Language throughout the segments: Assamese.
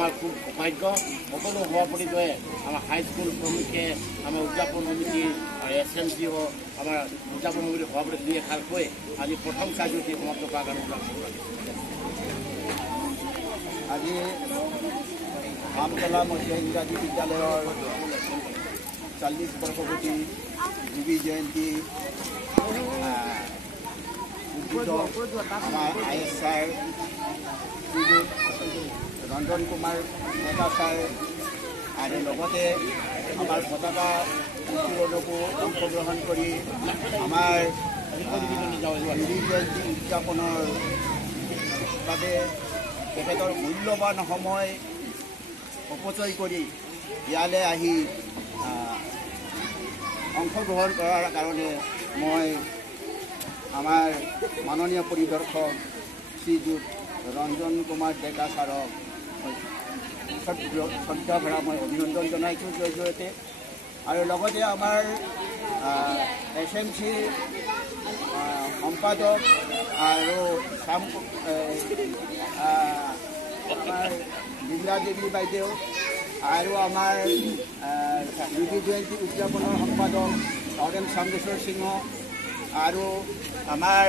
আমাৰ খুব সৌভাগ্য সকলো সভাপতিদ্বয়ে আমাৰ হাইস্কুল কমিটিয়ে আমাৰ উদযাপন সমিতি আৰু SMCO আমাৰ উদযাপন সমিতিৰ সভাপতি দুই এষাৰ কৈ আজি প্ৰথম কাৰ্যসূচী সমাপ্ত কৰাৰ কাৰণে আজি আমতলা মধ্য ইংৰাজী বিদ্যালয়ৰ 40 বৰ্ষপূৰ্তি যুৱী জয়ন্তী আমাৰ IS sir Ranjan Kumar Deka sir আৰু লগতে আমাৰ পতাকা উত্তোলনকো অংশগ্ৰহণ কৰি আমাৰ যুৱী জয়ন্তী উদযাপনৰ বাবে তেখেতৰ মূল্যৱান সময় অপচয় কৰি ইয়ালৈ আহি অংশগ্ৰহণ কৰাৰ কাৰণে মই আমাৰ মাননীয় পৰিদৰ্শক শ্ৰীযুত ৰঞ্জন কুমাৰ ডেকা ছাৰক শ্ৰদ্ধা ভৰা মই অভিনন্দন জনাইছোঁ জৰিয়তে আৰু লগতে আমাৰ SMC সম্পাদক আৰু বিমলা দেৱী বাইদেউ আৰু আমাৰ যুৱী জয়ন্তী উদযাপনৰ সম্পাদক অৰেম চান্দেশ্বৰ সিংহ আৰু আমাৰ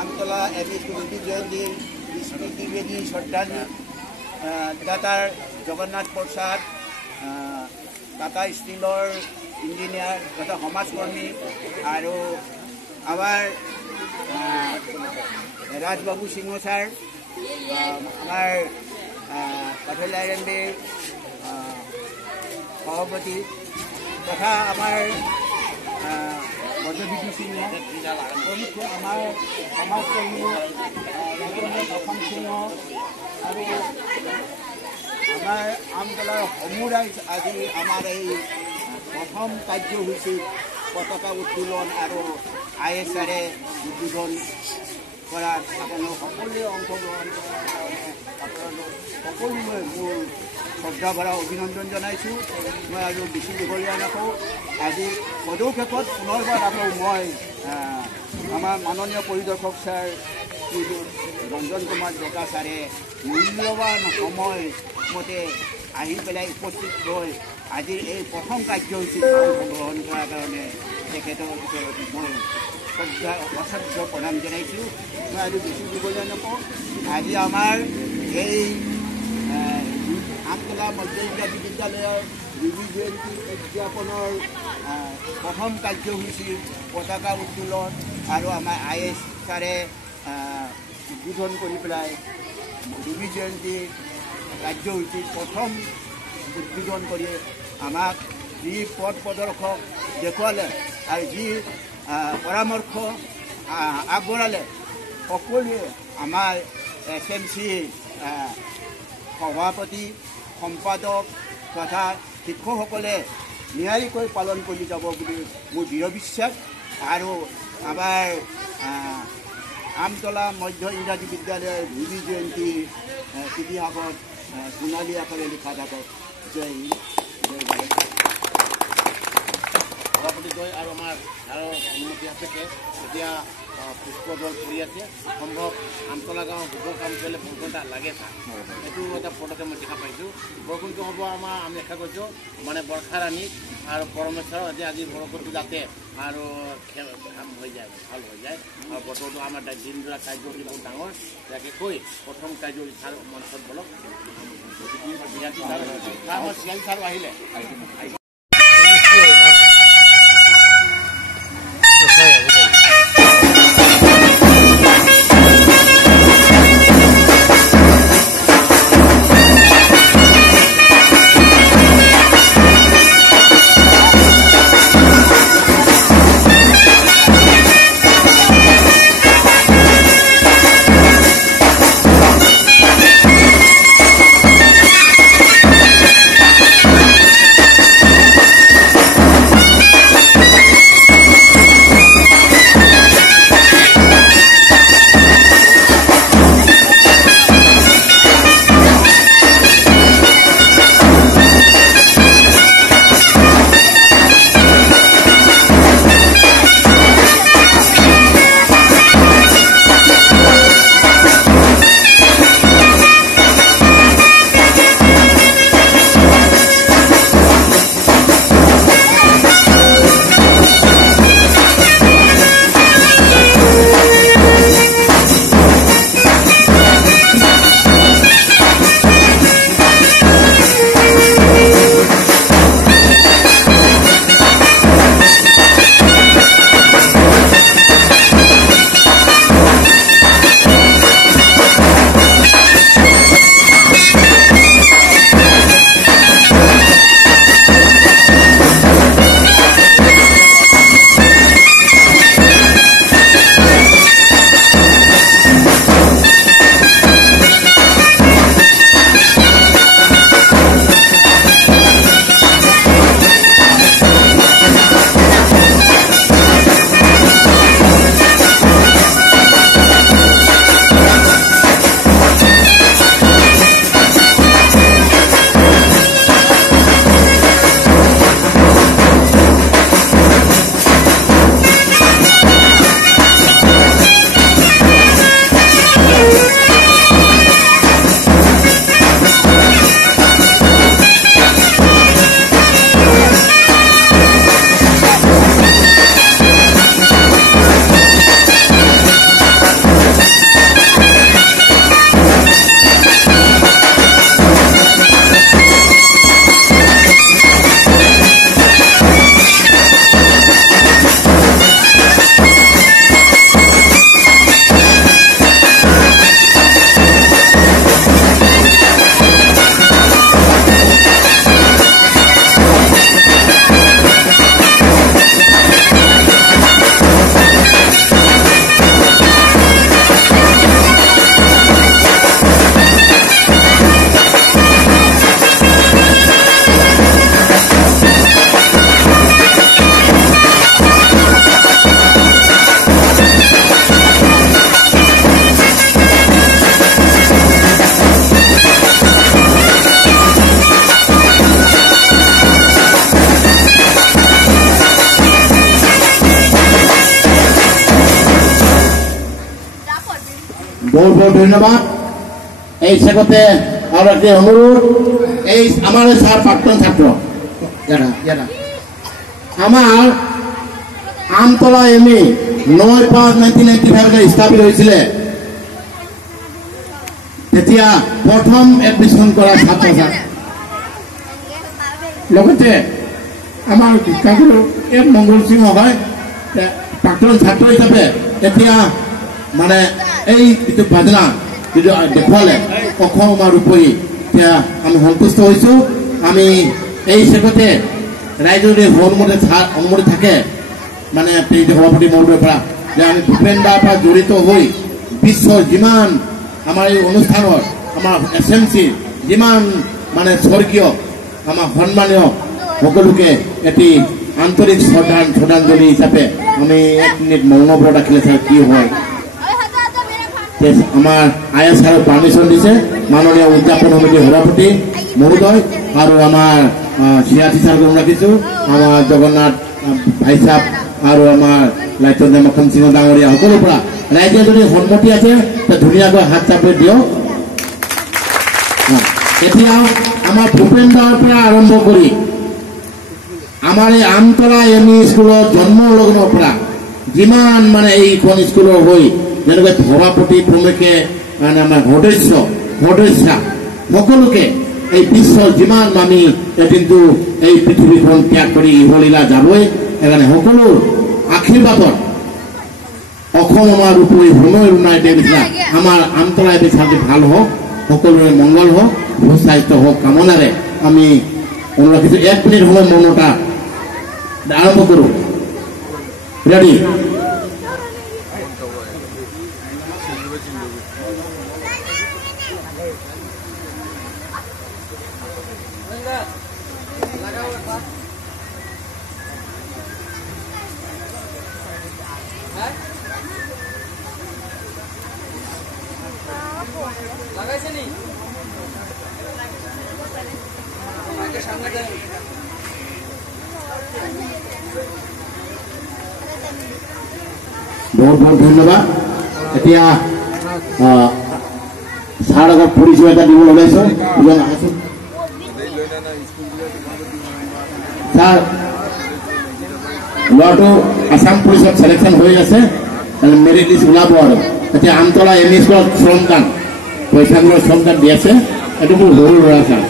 আমতলা ME যুৱী জয়ন্তী স্মৃতি বেদী শ্ৰদ্ধাঞ্জলি দাতাৰ জগন্নাথ প্ৰসাদ টাটা ষ্টীলৰ ইঞ্জিনিয়াৰ তথা সমাজকৰ্মী আৰু আমাৰ ৰাজবাবু সিংহ ছাৰ আমাৰ কাঠেলা এৰেণ্ডিৰ সভাপতি তথা আমাৰ বজবিধি সিংহ প্ৰমুখ আমাৰ সমাজকৰ্মী অসম সিংহ আৰু আমাৰ আমতলাৰ সমূহ ৰাইজ আজি আমাৰ এই প্ৰথম কাৰ্যসূচীত পতাকা উত্তোলন আৰু IS ছাৰে উদ্বোধন কৰাত আপোনালোক সকলোৱে অংশগ্ৰহণ কৰাৰ কাৰণে আপোনালোক সকলোৱে মোৰ শ্ৰদ্ধা ভৰা অভিনন্দন জনাইছোঁ। মই আৰু বেছি দীঘলীয়া নকওঁ। আজি পদক্ষেপত পুনৰবাৰ আকৌ মই আমাৰ মাননীয় পৰিদৰ্শক ছাৰ শ্ৰীযুত ৰঞ্জন কুমাৰ ডেকা ছাৰে মূল্যৱান সময়মতে আহি পেলাই উপস্থিত হৈ আজিৰ এই প্ৰথম কাৰ্যসূচীত অংশগ্ৰহণ কৰাৰ কাৰণে তেখেতৰ ওচৰত মই অশ্ৰদ্ধ প্ৰণাম জনাইছোঁ। মই আৰু বেছি দীঘলীয়া নকওঁ। আজি আমাৰ এই আমতলা মধ্য ইংৰাজী বিদ্যালয়ৰ যুৱী জয়ন্তী উদযাপনৰ প্ৰথম কাৰ্যসূচীৰ পতাকা উত্তোলন আৰু আমাৰ IS ছাৰে উদ্বোধন কৰি পেলাই যুৱী জয়ন্তী কাৰ্যসূচীৰ প্ৰথম উদ্বোধন কৰি আমাক যি পথ প্ৰদৰ্শক দেখুৱালে আৰু যি পৰামৰ্শ আগবঢ়ালে সকলোৱে আমাৰ SMC সভাপতি সম্পাদক তথা শিক্ষকসকলে নিয়াৰিকৈ পালন কৰি যাব বুলি মোৰ দৃঢ় বিশ্বাস। আৰু আমাৰ আমতলা মধ্য ইংৰাজী বিদ্যালয়ৰ যুৱী জয়ন্তী ইতিহাসত সোণালী আখৰে লিখা থাকক। জয় হিন্দ, জয় ভাৰত। সভাপতিদ্বয় আৰু আমাৰ ছাৰৰ অনুমতি সাপেক্ষে এতিয়া পুষ্পদল কৰি আছে। সম্ভৱ আমতলা গাঁৱৰ গোবৰ কাম কৰিলে বৰষুণ এটা লাগে ছাৰ, এইটো এটা পদক্ষেপ মই দেখা পাইছোঁ। বৰষুণটো হ'ব আমাৰ আমি আশা কৰিছোঁ মানে বৰ্ষাৰাণী আৰু পৰমেশ্বৰৰ আজি বৰষুণটো যাতে আৰু কাম হৈ যায়, ভাল হৈ যায়। আৰু বতৰটো আমাৰ দিনজোৰা কাৰ্যসূচী বহুত ডাঙৰ যাকে কৈ প্ৰথম কাৰ্যসূচী ছাৰ মঞ্চত বলক। আমাৰ চিয়ালী ছাৰো আহিলে। বহুত বহুত ধন্যবাদ। এই শেষতে আর একটি অনুরোধ, এই আমার স্যার প্রাক্তন ছাত্র আমার আমতলা এমএ 9/5/1995 স্থাপিত হয়েছিল। তেতিয়া প্রথম এডমিশন করা ছাত্র লগতে আমার শিক্ষাগুরু এম মঙ্গল সিংহ হয় প্রাক্তন ছাত্র হিসাবে এতিয়া মানে এই যিটো বাজনা যিটো দেখুৱালে অসমৰ উপৰি এতিয়া আমি সন্তুষ্ট হৈছোঁ। আমি এই শেষতে ৰাইজৰ অনুমতি থাকে মানে সভাপতি মহোদয়ৰ পৰা যে আমি ভূপেন দাৰ পৰা জড়িত হৈ বিশ্বৰ যিমান আমাৰ এই অনুষ্ঠানৰ আমাৰ SMC যিমান মানে স্বৰ্গীয় আমাৰ সন্মানীয় সকলোকে এটি আন্তরিক শ্রদ্ধাঞ্জলি হিসাবে আমি 1 মিনিট মৌনব্রত রাখলে স্যার কি হয় আমার আয়া স্যার পারমিশন দিছে মাননীয় উদযাপন সমিতি সভাপতি মহোদয় আর আমার সিয়াসি স্যারকে রাখিছো আমার জগন্নাথ ভাই সাহেব আর আমার লাইটন মখন সিংহ ডাঙৰীয়া সকলোৰ পৰা ৰাইজে যদি সন্মতি আছে ধুনীয়াকৈ হাত চাপি দিয়ক। এতিয়া আমাৰ ভূপেন দাৰ পৰা আৰম্ভ কৰি আমাৰ এই আমতলা এমই স্কুলেৰ জন্ম লগ্নৰ পৰা যিমান মানে এইখন স্কুলৰ হৈ যেনেকৈ সভাপতি প্ৰমুখে মানে আমাৰ সদস্যা সকলোকে এই বিশ্বৰ যিমান আমি কিন্তু এই পৃথিৱীখন ত্যাগ কৰি ইহলীলা যাবই সেইকাৰণে সকলো আশীৰ্বাদত অসম আমাৰ উপৰি সময় ৰুণাই দিছা আমাৰ আমতলা এটি ছাত্ৰী ভাল হওক, সকলোৰে মংগল হওক, সুস্বাস্থ্য হওক কামনাৰে আমি অনুৰোধ ৰাখিছোঁ। 1 মিনিট সময় মৌনতা আৰম্ভ কৰুন। ৰেডি? बहुत बहुत धन्यवाद। এতিয়া ছাৰ আগত পৰিচয় এটা দিব ওলাইছো। ছাৰ ল'ৰাটো আসাম পুলিচত সিলেকশ্যন হৈ আছে, মেৰিট লিষ্ট ওলাব আৰু এতিয়া আমতলা এমই স্কুলত শ্ৰমদান পইচাগুলো শ্ৰমদান দি আছে। এইটো মোৰ সৰু ল'ৰা ছাৰ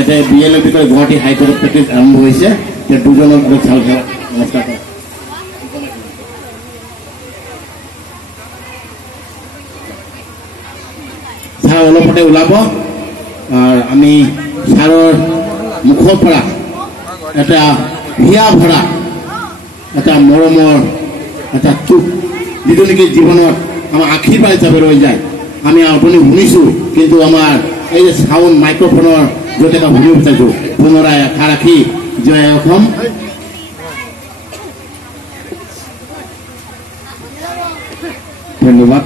এতিয়া BLM গুৱাহাটী হাইকোৰ্টত প্ৰেক্টিছ আৰম্ভ হৈছে। এতিয়া দুজনক চাল নমস্কাৰ কৰক। ছাৰ অলপতে ওলাব আৰু আমি ছাৰৰ মুখৰ পৰা এটা হিয়া ভৰা এটা মৰমৰ এটা চুপ যিটো নেকি জীৱনত আমাৰ আশীৰ্বাদ হিচাপে ৰৈ যায়। আমি আপুনি শুনিছোঁ কিন্তু আমাৰ এই যে চাউণ্ড মাইক্ৰফোনৰ য'ত এটা শুনিব বিচাৰিছোঁ পুনৰাই আশা ৰাখি জয় অসম। ধন্যবাদ।